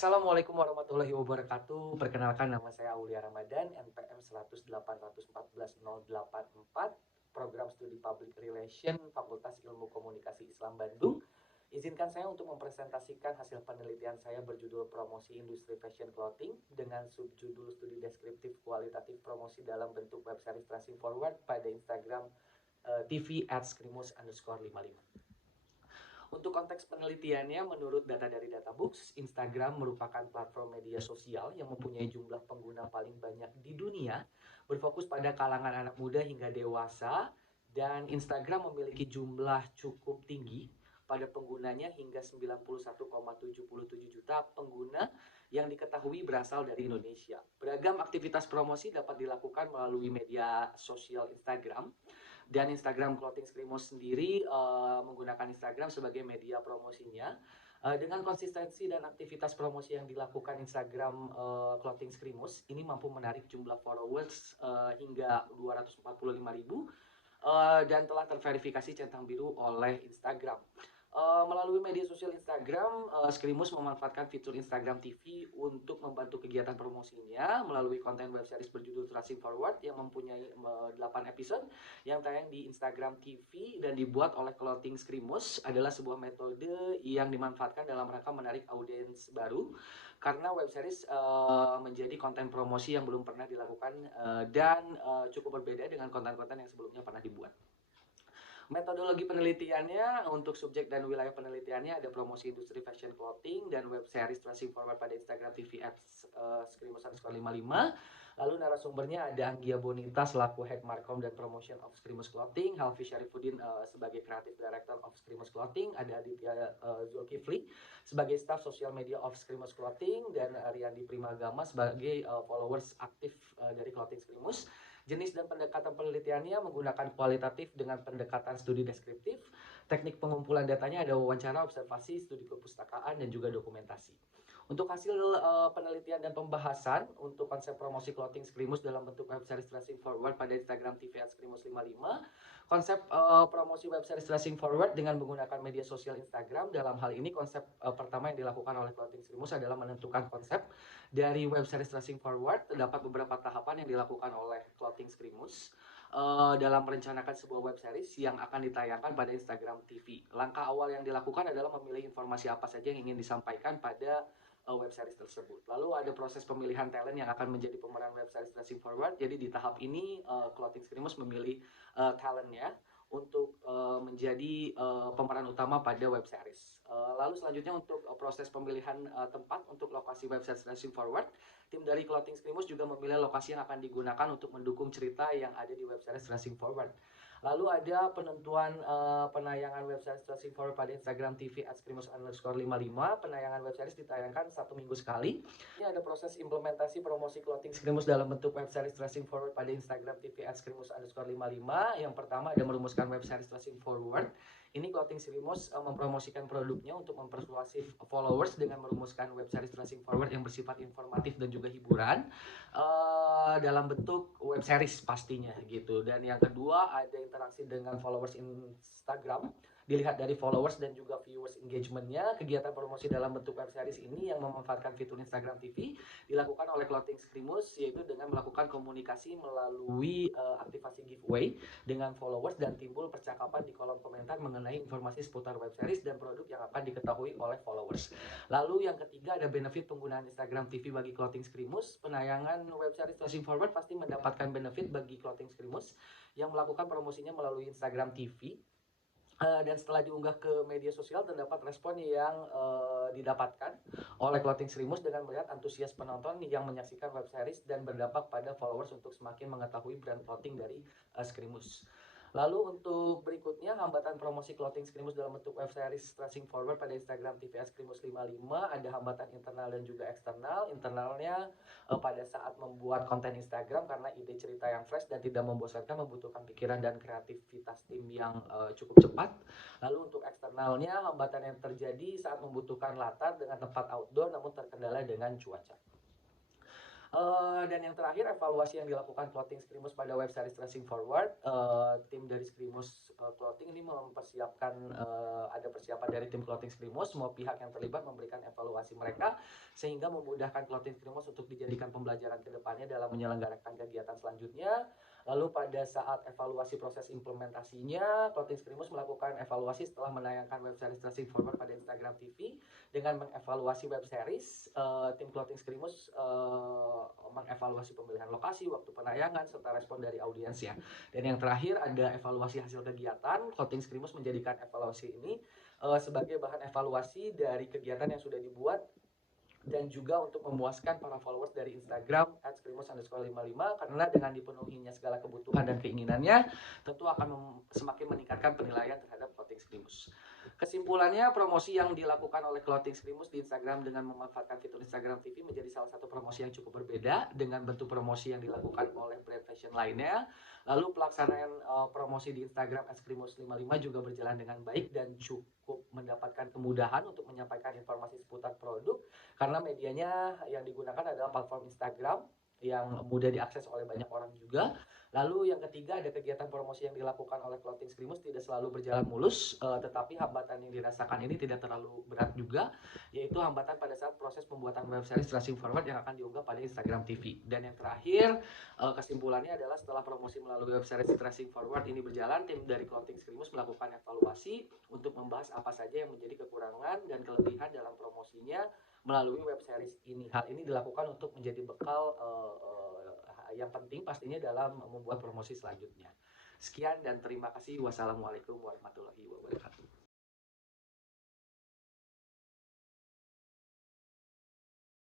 Assalamualaikum warahmatullahi wabarakatuh. Perkenalkan nama saya Aulia Ramadan, NPM 108140084, Program Studi Public Relation, Fakultas Ilmu Komunikasi Islam Bandung. Izinkan saya untuk mempresentasikan hasil penelitian saya berjudul Promosi Industri Fashion Clothing dengan subjudul Studi Deskriptif Kualitatif Promosi dalam bentuk web series Tracing Forward pada Instagram TV @skrimus_55. Untuk konteks penelitiannya, menurut data dari Databooks, Instagram merupakan platform media sosial yang mempunyai jumlah pengguna paling banyak di dunia, berfokus pada kalangan anak muda hingga dewasa, dan Instagram memiliki jumlah cukup tinggi pada penggunanya hingga 91,77 juta pengguna yang diketahui berasal dari Indonesia. Beragam aktivitas promosi dapat dilakukan melalui media sosial Instagram, dan Instagram Clothing Skrimus sendiri menggunakan Instagram sebagai media promosinya. Dengan konsistensi dan aktivitas promosi yang dilakukan Instagram Clothing Skrimus, ini mampu menarik jumlah followers hingga 245.000 dan telah terverifikasi centang biru oleh Instagram. Melalui media sosial Instagram, Skrimus memanfaatkan fitur Instagram TV untuk membantu kegiatan promosinya melalui konten web series berjudul Tracing Forward yang mempunyai 8 episode yang tayang di Instagram TV dan dibuat oleh Clothing Skrimus. Adalah sebuah metode yang dimanfaatkan dalam rangka menarik audiens baru karena web series menjadi konten promosi yang belum pernah dilakukan dan cukup berbeda dengan konten-konten yang sebelumnya pernah dibuat. Metodologi penelitiannya untuk subjek dan wilayah penelitiannya ada promosi industri fashion clothing dan web series Tracing Forward pada Instagram TV @skrimus_55. Lalu narasumbernya ada Anggia Bonita selaku Head Markom dan Promotion of Skrimus Clothing, Halfi Syarifuddin sebagai Creative Director of Skrimus Clothing, ada Aditya Zulkifli sebagai Staff Social Media of Skrimus Clothing, dan Riyandi Primagama sebagai followers aktif dari Clothing Skrimus. Jenis dan pendekatan penelitiannya menggunakan kualitatif dengan pendekatan studi deskriptif. Teknik pengumpulan datanya ada wawancara, observasi, studi kepustakaan, dan juga dokumentasi. Untuk hasil penelitian dan pembahasan untuk konsep promosi Clothing Skrimus dalam bentuk web series Tracing Forward pada Instagram TV @skrimus55. Konsep promosi web series Tracing Forward dengan menggunakan media sosial Instagram. Dalam hal ini konsep pertama yang dilakukan oleh Clothing Skrimus adalah menentukan konsep dari web series Tracing Forward. Terdapat beberapa tahapan yang dilakukan oleh Clothing Skrimus dalam merencanakan sebuah web series yang akan ditayangkan pada Instagram TV. Langkah awal yang dilakukan adalah memilih informasi apa saja yang ingin disampaikan pada web series tersebut. Lalu ada proses pemilihan talent yang akan menjadi pemeran web series Tracing Forward. Jadi di tahap ini Clothing Skrimus memilih talentnya untuk menjadi pemeran utama pada web series. Lalu selanjutnya untuk proses pemilihan tempat untuk lokasi web series Tracing Forward, tim dari Clothing Skrimus juga memilih lokasi yang akan digunakan untuk mendukung cerita yang ada di web series Tracing Forward. Lalu ada penentuan penayangan web series Tracing Forward pada Instagram TV @skrimus_55. Penayangan web series ditayangkan 1 minggu sekali. Ini ada proses implementasi promosi Clothing Skrimus dalam bentuk web series Tracing Forward pada Instagram TV @skrimus_55. Yang pertama ada merumuskan web series Tracing Forward. Ini Clothing Skrimus mempromosikan produknya untuk mempersuasif followers dengan merumuskan web series Tracing Forward yang bersifat informatif dan juga hiburan dalam bentuk web series pastinya gitu. Dan yang kedua ada interaksi dengan followers Instagram, dilihat dari followers dan juga viewers engagementnya. Kegiatan promosi dalam bentuk web series ini yang memanfaatkan fitur Instagram TV dilakukan oleh Clothing Skrimus, yaitu dengan melakukan komunikasi melalui aktivasi giveaway dengan followers dan timbul percakapan di kolom komentar mengenai informasi seputar web series dan produk yang akan diketahui oleh followers. Lalu yang ketiga ada benefit penggunaan Instagram TV bagi Clothing Skrimus. Penayangan web series Tracing Forward pasti mendapatkan benefit bagi Clothing Skrimus yang melakukan promosinya melalui Instagram TV. Dan setelah diunggah ke media sosial terdapat respon yang didapatkan oleh Clothing Skrimus dengan melihat antusias penonton yang menyaksikan web series dan berdampak pada followers untuk semakin mengetahui brand clothing dari Skrimus. Lalu untuk berikutnya hambatan promosi Clothing Skrimus dalam bentuk web series Tracing Forward pada Instagram TV @skrimus55. Ada hambatan internal dan juga eksternal. Internalnya pada saat membuat konten Instagram karena ide cerita yang fresh dan tidak membosankan membutuhkan pikiran dan kreativitas tim yang cukup cepat. Lalu untuk eksternalnya hambatan yang terjadi saat membutuhkan latar dengan tempat outdoor namun terkendala dengan cuaca. Dan yang terakhir, evaluasi yang dilakukan Clothing Skrimus pada web series Tracing Forward. Tim dari Skrimus Clothing ini mempersiapkan, ada persiapan dari tim Clothing Skrimus, semua pihak yang terlibat memberikan evaluasi mereka sehingga memudahkan Clothing Skrimus untuk dijadikan pembelajaran ke depannya dalam menyelenggarakan kegiatan selanjutnya. Lalu pada saat evaluasi proses implementasinya, Clothing Skrimus melakukan evaluasi setelah menayangkan web series Tracing Forward pada Instagram TV. Dengan mengevaluasi web series, tim Clothing Skrimus mengevaluasi pemilihan lokasi, waktu penayangan, serta respon dari audiens ya. Dan yang terakhir ada evaluasi hasil kegiatan. Clothing Skrimus menjadikan evaluasi ini sebagai bahan evaluasi dari kegiatan yang sudah dibuat dan juga untuk memuaskan para followers dari Instagram @skrimus_55 karena dengan dipenuhinya segala kebutuhan dan keinginannya tentu akan semakin meningkatkan penilaian terhadap Clothing Skrimus. Kesimpulannya, promosi yang dilakukan oleh Clothing Skrimus di Instagram dengan memanfaatkan fitur Instagram TV menjadi salah satu promosi yang cukup berbeda dengan bentuk promosi yang dilakukan oleh brand fashion lainnya. Lalu pelaksanaan promosi di Instagram @skrimus55 juga berjalan dengan baik dan cukup mendapatkan kemudahan untuk menyampaikan informasi seputar produk karena medianya yang digunakan adalah platform Instagram yang mudah diakses oleh banyak orang juga. Lalu yang ketiga, ada kegiatan promosi yang dilakukan oleh Clothing Skrimus tidak selalu berjalan mulus, tetapi hambatan yang dirasakan ini tidak terlalu berat juga, yaitu hambatan pada saat proses pembuatan web series Tracing Forward yang akan diunggah pada Instagram TV. Dan yang terakhir, kesimpulannya adalah setelah promosi melalui web series Tracing Forward ini berjalan, tim dari Clothing Skrimus melakukan evaluasi untuk membahas apa saja yang menjadi kekurangan dan kelebihan dalam promosinya melalui web series ini. Hal ini dilakukan untuk menjadi bekal yang penting pastinya dalam membuat promosi selanjutnya. Sekian dan terima kasih. Wassalamualaikum warahmatullahi wabarakatuh.